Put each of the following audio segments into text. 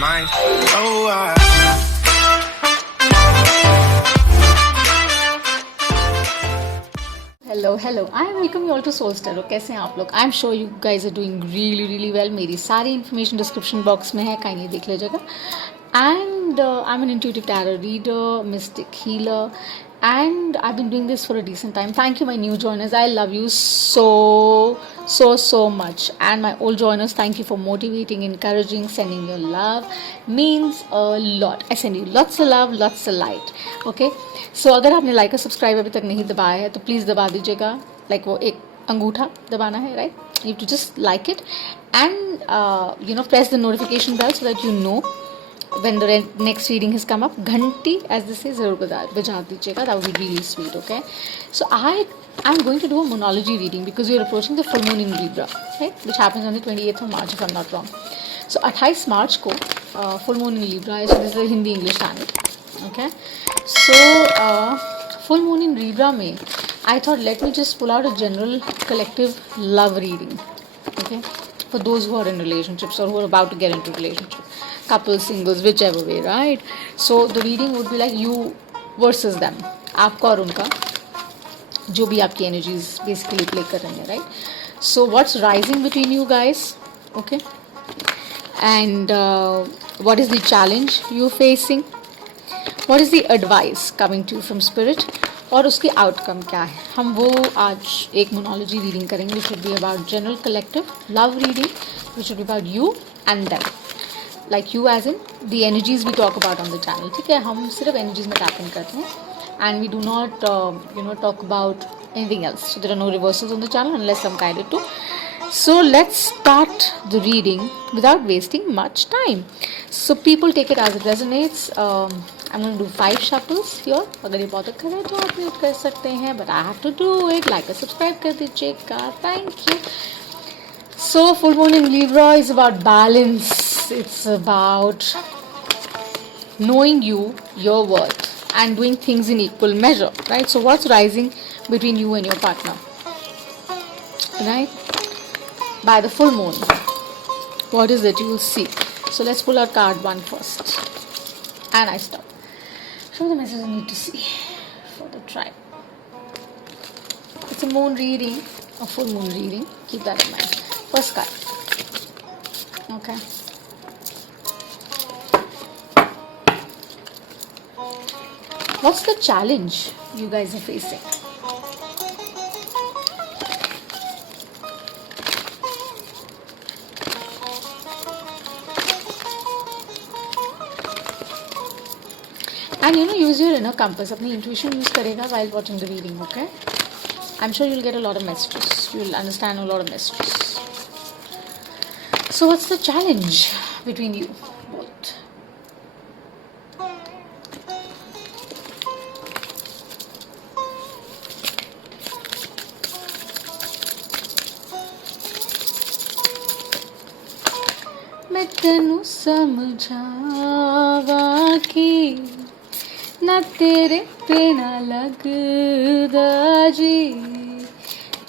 mind. Oh, hello I welcome you all to soul स्टारो. कैसे हैं आप लोग? I am sure you guys are doing really well. मेरी सारी इन्फॉर्मेशन डिस्क्रिप्शन बॉक्स में है, कहीं नहीं देख लीजिएगा. And I am an intuitive tarot reader, mistake healer, and I've been doing this for a decent time. Thank you my new joiners, I love you so much. And my old joiners, thank you for motivating, encouraging, sending your love. Means a lot. I send you lots of love, lots of light. Okay, so अगर आपने like और subscribe अभी तक नहीं दबाया है तो please दबा दीजिएगा. लाइक वो एक अंगूठा दबाना है, right? You have to just like it and press the notification bell so that you know when the next reading has come up. घंटी as they say ज़रूर बजा दीजिएगा. That would be really sweet. Okay, so I'm going to do a monology reading because we are approaching the full moon in Libra, right, which happens on the 28th of March if I'm not wrong. So 28 मार्च को full moon in Libra है. So this is a Hindi English channel. Okay, so full moon in Libra में I thought let me just pull out a general collective love reading. Okay, for those who are in relationships or who are about to get into relationship, couples, singles, whichever way, right? So the reading would be like you versus them. आपका और उनका जो भी आपकी energies basically play कर रहे हैं, right? So what's rising between you guys? Okay, and what is the challenge you facing? What is the advice coming to you from spirit? और उसकी आउटकम क्या है? हम वो आज एक मोनोलॉजी रीडिंग करेंगे which would be about general collective love reading which would be about you and them. Like you as in the energies we talk about on the channel. ठीक है, हम सिर्फ एनर्जीज में टैप इन करते हैं and we do not talk about anything else. So there are no reversals on the channel unless I am guided to. So let's start the reading without wasting much time. So people take it as it resonates. I'm going to do 5 shuffles here. अगर ये बहुत अच्छा है तो आप mute कर सकते हैं, but I have to do it. Like और subscribe कर दीजिएगा. Thank you. So full moon in Libra is about balance. It's about knowing you, your worth, and doing things in equal measure, right? So what's rising between you and your partner, right? By the full moon, what is it you will see? So let's pull out card 1 first, and I stop. Show the message I need to see for the tribe. It's a moon reading, a full moon reading. Keep that in mind. First card. Okay. What's the challenge you guys are facing? And use your inner compass. अपनी intuition use करेगा while watching the reading. Okay, I'm sure you'll get a lot of messages. You'll understand a lot of messages. So what's the challenge between you both? मैं तेनू समझावा कि ना तेरे पे ना लगदा जी,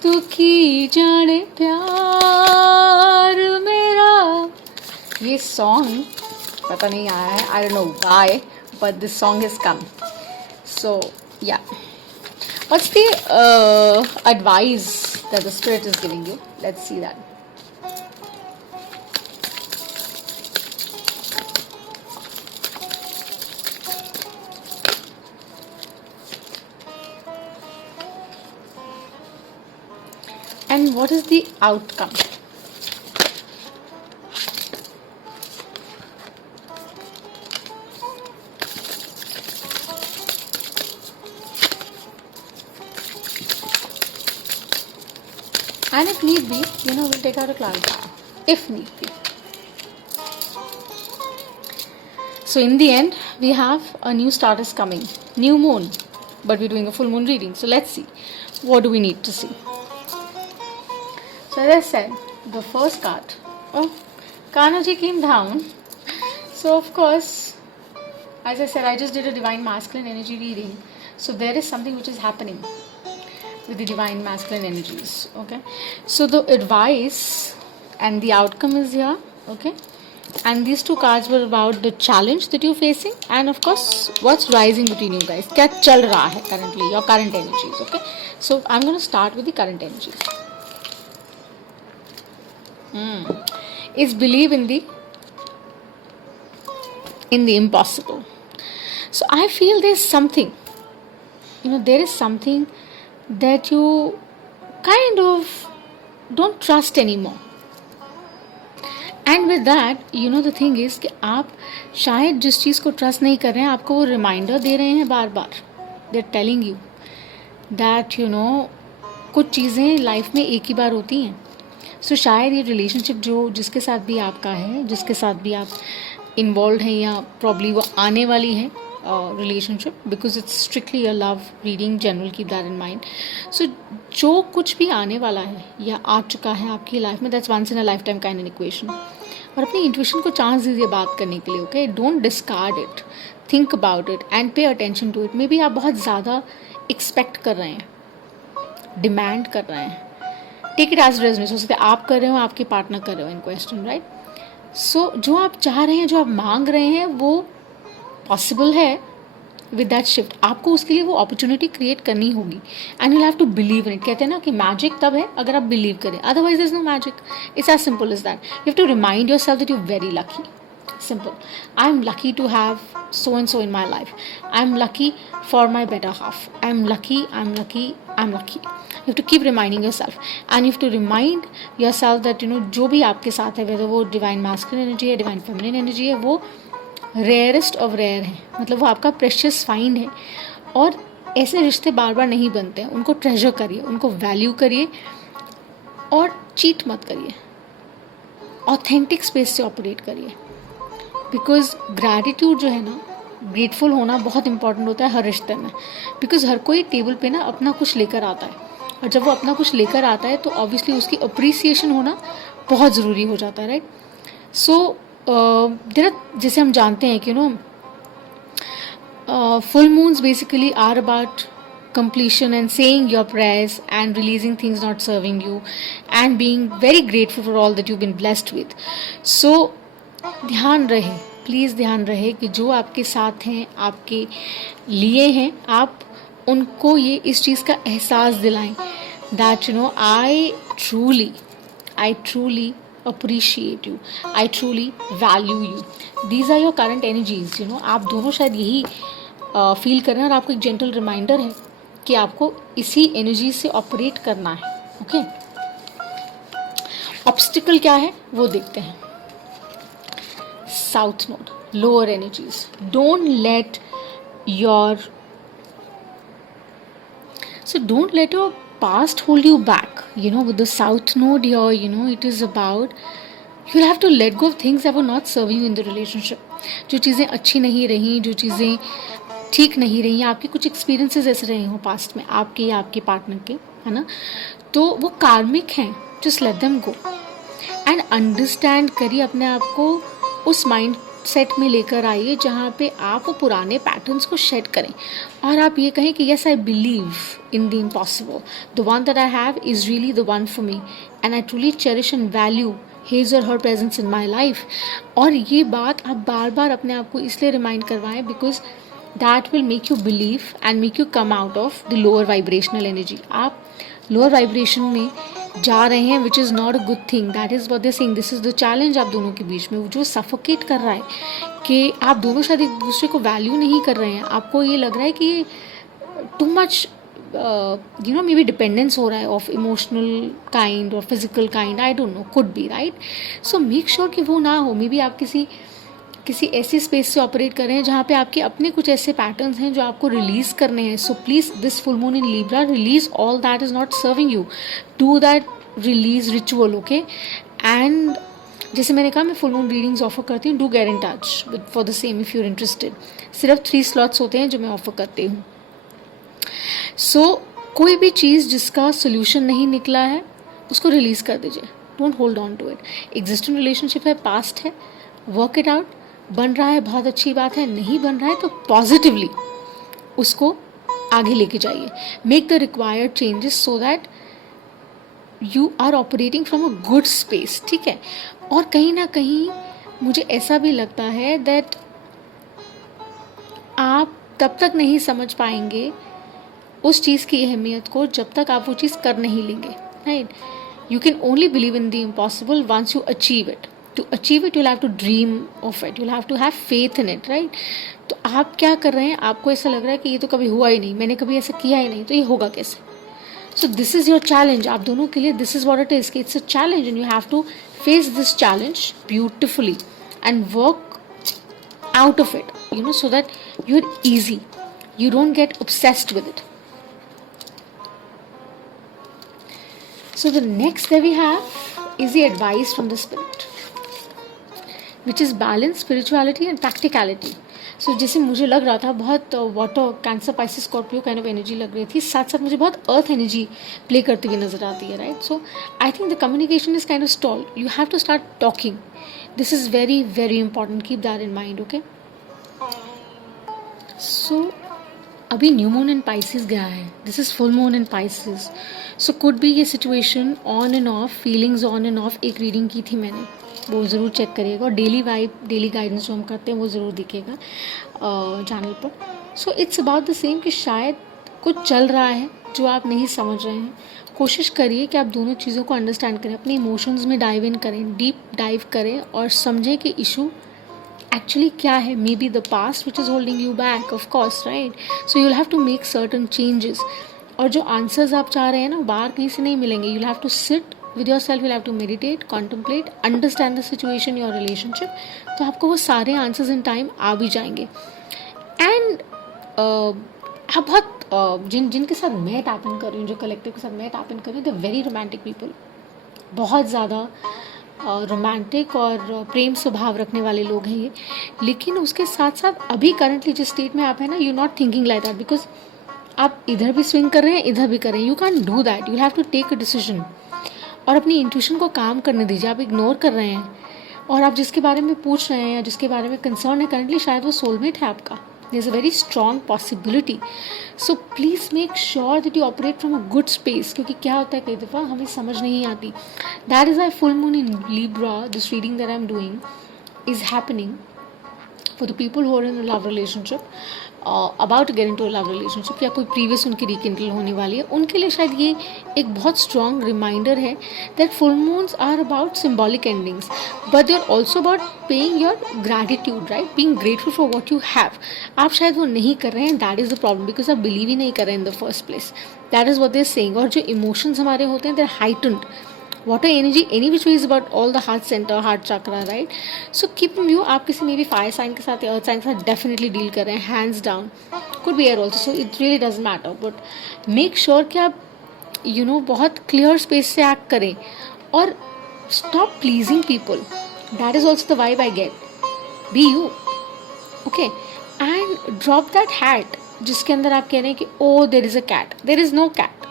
तू की जाने प्यार मेरा. ये सॉन्ग पता नहीं आया है, I don't know why, but this song has come. So yeah, what's the advice that the spirit is giving you? Let's see that. And what is the outcome? And if need be, we'll take out a clarity. If need be. So in the end, we have a new start is coming. New moon. But we're doing a full moon reading. So let's see. What do we need to see? So as I said, the first card, Kanaji came down. So of course, as I said, I just did a divine masculine energy reading. So there is something which is happening with the divine masculine energies. Okay, so the advice and the outcome is here. Okay, And these two cards were about the challenge that you're facing and of course what's rising between you guys. क्या चल रहा है currently, your current energies. Okay, so I'm going to start with the current energies. Is believe in the impossible. So I feel there's something, there is something that you kind of don't trust anymore. And with that the thing is कि आप शायद जिस चीज़ को trust नहीं कर रहे हैं आपको वो रिमाइंडर दे रहे हैं बार बार. They are telling you that कुछ चीज़ें लाइफ में एक ही बार होती हैं. सो शायद ये रिलेशनशिप जिसके साथ भी आपका है, जिसके साथ भी आप इन्वॉल्व हैं, या प्रॉब्ली वो आने वाली है relationship, because it's strictly a love reading, general, keep that in mind. So जो कुछ भी आने वाला है या आ चुका है आपकी लाइफ में, that's once in a lifetime kind of equation. और अपनी इंट्यूशन को चांस दीजिए बात करने के लिए. Okay, don't discard it, think about it and pay attention to it. Maybe आप बहुत ज़्यादा एक्सपेक्ट कर रहे हैं, डिमांड कर रहे हैं. Take it as reasons. हो सकता है आप कर रहे हो, आपके पार्टनर कर रहे हो इन क्वेश्चन, राइट. सो जो आप चाह रहे हैं, जो आप मांग रहे हैं, वो पॉसिबल है विद दैट शिफ्ट. आपको उसके लिए वो अपॉर्चुनिटी क्रिएट करनी होगी and you have to believe in it. कहते हैं ना कि मैजिक तब है अगर आप बिलीव करें, otherwise there is no magic. It's as simple as that. You have to remind yourself that you are very lucky. Simple. I'm lucky to have so and so in my life. I'm lucky for my better half. I'm lucky. You have to keep reminding yourself, and you have to remind yourself that जो भी आपके साथ है, whether वो divine masculine energy है, divine feminine energy है, वो rarest of rare है. मतलब वो आपका प्रेशियस फाइंड है. और ऐसे रिश्ते बार बार नहीं बनते हैं. उनको ट्रेजर करिए, उनको वैल्यू करिए और चीट मत करिए. ऑथेंटिक स्पेस से ऑपरेट करिए. बिकॉज ग्रैटिट्यूड जो है ना, ग्रेटफुल होना बहुत इंपॉर्टेंट होता है हर रिश्ते में. बिकॉज हर कोई टेबल पे ना अपना कुछ लेकर आता है, और जब वो अपना कुछ लेकर आता है तो ऑब्वियसली उसकी अप्रिसिएशन होना बहुत ज़रूरी हो जाता है, राइट. सो जैसे हम जानते हैं कि full moons basically are about completion and saying your prayers and releasing things not serving you and being very grateful for all that you've been blessed with. So ध्यान रहे, प्लीज़ ध्यान रहे कि जो आपके साथ हैं, आपके लिए हैं, आप उनको ये इस चीज़ का एहसास दिलाएं that I truly appreciate you, I truly value you. These are your current energies. आप दोनों शायद यही फील कर रहे हैं और आपको एक जेंटल रिमाइंडर है कि आपको इसी एनर्जी से ऑपरेट करना है. ओके, ऑब्स्टिकल क्या है वो देखते हैं. South node, lower energies. Don't let your past hold you back. With the south node here, it is about you'll have to let go of things that were not serving you in the relationship. जो चीज़ें अच्छी नहीं रही, जो चीज़ें ठीक नहीं रही, आपके कुछ एक्सपीरियंसेस ऐसे रहे हो पास्ट में, आपके या आपके पार्टनर के, है ना, तो वो कार्मिक हैं. Just let them go and understand करिए अपने आप को. उस माइंड सेट में लेकर आइए जहाँ पे आप वो पुराने पैटर्न्स को शेड करें और आप ये कहें कि yes, I believe in the impossible. The one that I have is really the one for me and I truly cherish and value his or her presence in my life. और ये बात आप बार बार अपने आप को इसलिए रिमाइंड करवाएं because that will make you believe and make you come out of the lower vibrational energy. आप लोअर वाइब्रेशन में जा रहे हैं which is not a good thing. That is what they saying. This is the challenge आप दोनों के बीच में, जो सफोकेट कर रहा है कि आप दोनों शायद एक दूसरे को वैल्यू नहीं कर रहे हैं. आपको ये लग रहा है कि too much may be dependence हो रहा है ऑफ इमोशनल काइंड और physical kind, I don't know, could be, right. So make sure कि वो ना हो. मे बी आप किसी ऐसी स्पेस से ऑपरेट कर रहे हैं जहाँ पे आपके अपने कुछ ऐसे पैटर्न्स हैं जो आपको रिलीज करने हैं. So please this full moon in Libra, release all that is not serving you. Do that release ritual. Okay, and जैसे मैंने कहा, मैं फुल मून रीडिंग्स ऑफर करती हूँ. Do get in touch with for the same if you are interested. सिर्फ 3 slots होते हैं जो मैं ऑफर करती हूँ. सो कोई भी चीज़ जिसका सोल्यूशन नहीं निकला है उसको रिलीज़ कर दीजिए. Don't hold on to it. Existing relationship है, पास्ट है, वर्क इट आउट. बन रहा है, बहुत अच्छी बात है. नहीं बन रहा है तो पॉजिटिवली उसको आगे लेके जाइए. Make the required changes so that you are operating from a good space. ठीक है. और कहीं ना कहीं मुझे ऐसा भी लगता है दैट आप तब तक नहीं समझ पाएंगे उस चीज़ की अहमियत को जब तक आप वो चीज़ कर नहीं लेंगे, right? You can only believe in the impossible once you achieve it. To achieve it, you'll have to dream of it, you'll have to have faith in it, right? तो आप क्या कर रहे हैं, आपको ऐसा लग रहा है कि ये तो कभी हुआ ही नहीं, मैंने कभी ऐसा किया ही नहीं, तो ये होगा कैसे? So this is your challenge. आप दोनों के लिए this is what it is कि it's a challenge and you have to face this challenge beautifully and work out of it, so that you're easy, you don't get obsessed with it. So the next that we have is the advice from the spirit, which is balance, spirituality and practicality. So जैसे मुझे लग रहा था बहुत water, cancer, Pisces, Scorpio kind of energy लग रही थी, साथ साथ मुझे बहुत अर्थ एनर्जी प्ले करती हुई नजर आती है, right? So I think the communication is kind of stall. You have to start talking. This is very very important. Keep that in mind. Okay, so अभी न्यू मून इन पाइसिस गया है. This is full moon in Pisces. So could be ये situation on and off, feelings on and off. एक reading की थी मैंने, वो ज़रूर चेक करिएगा. और डेली वाइब, डेली गाइडेंस जो हम करते हैं वो ज़रूर दिखेगा चैनल पर. So it's about the same कि शायद कुछ चल रहा है जो आप नहीं समझ रहे हैं. कोशिश करिए कि आप दोनों चीज़ों को अंडरस्टैंड करें, अपने इमोशंस में डाइव इन करें, डीप डाइव करें और समझें कि इशू एक्चुअली क्या है. Maybe the past which is holding you back, of course, right? So you'll have to make certain changes. और जो आंसर्स आप चाह रहे हैं ना, बाहर कहीं से नहीं मिलेंगे. You'll have to sit with yourself, you'll have to meditate, contemplate, understand the situation, your relationship. तो आपको वो सारे answers in time आ भी जाएंगे. And आप बहुत जिनके साथ मैं टैप इन कर रही हूँ, जो कलेक्टिव के साथ मैं टैप इन कर रही हूँ, they're very romantic people. बहुत ज़्यादा रोमांटिक और प्रेम स्वभाव रखने वाले लोग हैं ये. लेकिन उसके साथ साथ अभी करंटली जिस स्टेट में आप हैं ना, you not thinking like that, because आप इधर भी स्विंग कर रहे हैं, इधर भी कर रहे हैं. You can do that. You have to take a decision और अपनी इंट्यूशन को काम करने दीजिए. आप इग्नोर कर रहे हैं और आप जिसके बारे में पूछ रहे हैं या जिसके बारे में कंसर्न है करंटली, शायद वो सोलमेट है आपका. There is a very strong possibility. So please make sure that you operate from a good space. क्योंकि क्या होता है, कई दफ़ा हमें समझ नहीं आती. That is I full moon in Libra. This reading that I am doing is happening for the people who are in a love relationship, about to get into a love relationship, या कोई previous उनकी rekindle होने वाली है, उनके लिए शायद ये एक बहुत स्ट्रॉन्ग रिमाइंडर है that full moons are about symbolic endings, but they are also about paying your gratitude, right? Being grateful for what you have. आप शायद वो नहीं कर रहे हैं. That is the problem, because आप बिलीव ही नहीं कर रहे हैं in the first place. That is what they are saying. और जो इमोशंस हमारे होते हैं, they are heightened. Water energy any which way is about all the heart center, heart chakra, right? So keep in view, आप किसी मे भी fire sign के साथ या अर्थ साइन के साथ डेफिनेटली डील कर रहे हैं, hands down. Could be air also. So it really doesn't matter, but make sure कि आप बहुत क्लियर स्पेस से एक्ट करें और stop pleasing people. That is also the vibe I get. Be you, okay? And drop that hat जिसके अंदर आप कह रहे हैं कि oh there is a cat. There is no cat.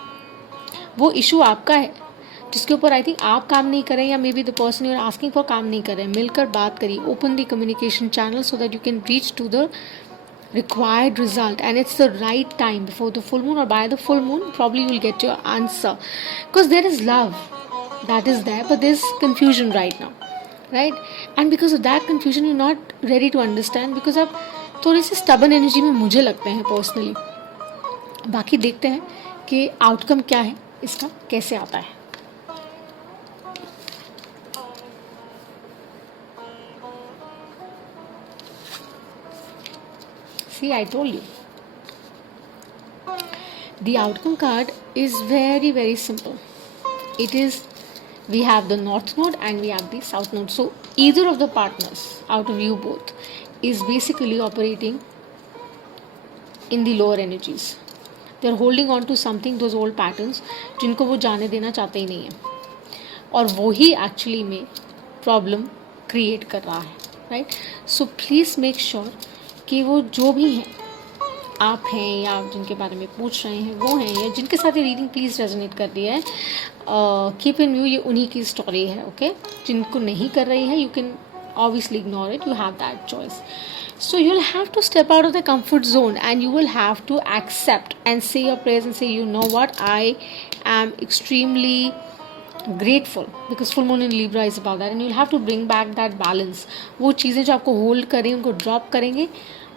वो इशू आपका है जिसके ऊपर आई थिंक आप काम नहीं करें, या maybe the person you are asking for काम नहीं करें. मिलकर बात करिए. Open the communication channel so that you can reach to the required result, and it's the right time before the full moon or by the full moon. Probably you'll get your answer, because there is love that is there, but there's confusion right now, right? And because of that confusion you're not ready to understand, because आप थोड़ी सी stubborn energy में मुझे लगते हैं personally. बाकी देखते हैं कि आउटकम क्या है इसका, कैसे आता है. See, I told you. The outcome card is very, very simple. It is, we have the north node and we have the south node. So either of the partners out of you both is basically operating in the lower energies. They are holding on to something, those old patterns, जिनको वो जाने देना चाहते ही नहीं है, और वो ही actually में प्रॉब्लम क्रिएट कर रहा है, right? So please make sure कि वो जो भी हैं, आप हैं या आप जिनके बारे में पूछ रहे हैं वो हैं, या जिनके साथ ये रीडिंग प्लीज़ रेजोनेट कर रही है, कीप इन व्यू ये उन्हीं की स्टोरी है, ओके? जिनको नहीं कर रही है, you can obviously ignore it. You have that choice. So you'll have to step out of the comfort zone and you will have to accept and say your prayers and say, you know what, I am extremely grateful, because full moon in Libra is about that, and you'll have to bring back that balance. वो चीज़ें जो आपको hold करें उनको drop करेंगे,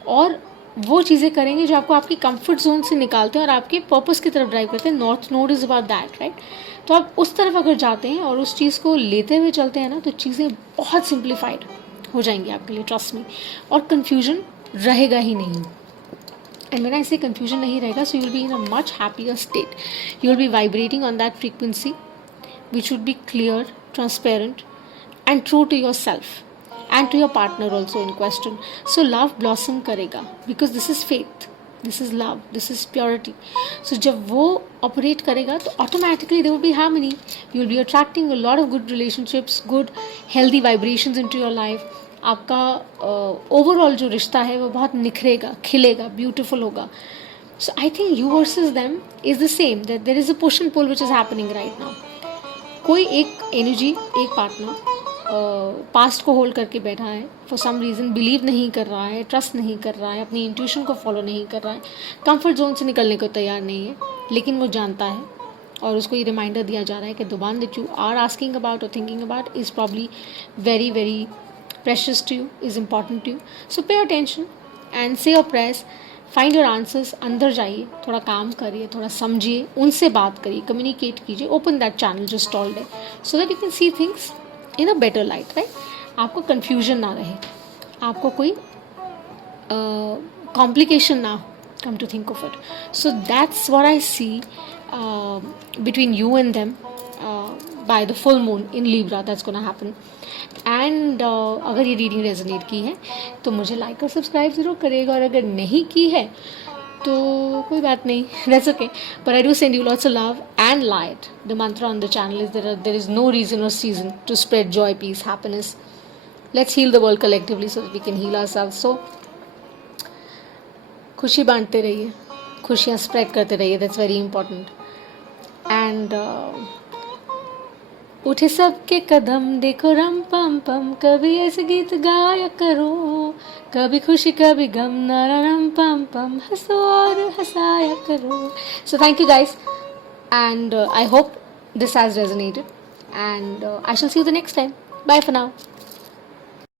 और वो चीज़ें करेंगे जो आपको आपकी कंफर्ट जोन से निकालते हैं और आपके पर्पस की तरफ ड्राइव करते हैं. North node is about that, right. तो आप उस तरफ अगर जाते हैं और उस चीज़ को लेते हुए चलते हैं ना, तो चीज़ें बहुत सिंप्लीफाइड हो जाएंगी आपके लिए, ट्रस्ट में. और कन्फ्यूजन रहेगा ही नहीं. And when I say confusion nahi rahega, so you will be in a much happier state. You will be vibrating on that frequency, which would be clear, transparent, and true to yourself and to your partner also in question. So love blossom karega, because this is faith, this is love, this is purity. So जब वो operate करेगा तो automatically there will be harmony. You will be attracting a lot of good relationships, good healthy vibrations into your life. आपका overall जो रिश्ता है वो बहुत निखरेगा, खिलेगा, ब्यूटिफुल होगा. So I think you versus them is the same, that there is a push and pull which is happening right now. कोई एक एनर्जी, एक पार्टनर पास्ट को होल्ड करके बैठा है, फॉर सम रीज़न बिलीव नहीं कर रहा है, ट्रस्ट नहीं कर रहा है, अपनी इंट्यूशन को फॉलो नहीं कर रहा है, कंफर्ट जोन से निकलने को तैयार नहीं है, लेकिन वो जानता है और उसको ये रिमाइंडर दिया जा रहा है कि the one that you are asking about और thinking about is probably very very precious to you, is important to you. So pay attention and say your prayers, find your answers. अंदर जाइए, थोड़ा काम करिए, थोड़ा समझिए, उनसे बात करिए, कम्युनिकेट कीजिए, ओपन दैट चैनल जो स्टॉल्ड है, सो that you can see things in a better light, right. आपको कन्फ्यूजन ना रहे, आपको कोई कॉम्प्लिकेशन ना हो, come to think of it. So that's what I see between you and them by the full moon in Libra. That's gonna happen. And अगर ये reading resonate की है तो मुझे लाइक और सब्सक्राइब ज़रूर करेगा, और अगर नहीं की है तो कोई बात नहीं, that's okay. But I do send you lots of love and light. The mantra on the channel is there is no reason or season to spread joy, peace, happiness. Let's heal the world collectively so that we can heal ourselves. So खुशी बांटते रहिए, खुशियाँ spread करते रहिए, that's very important. And उठे सबके कदम देखो रम पम पम, कभी ऐसे गीत गाया करो, कभी खुशी कभी गम, नरम पम पम, हंसो और हंसाया करो. So thank you guys, and I hope this has resonated, and I shall see you the next time. Bye for now.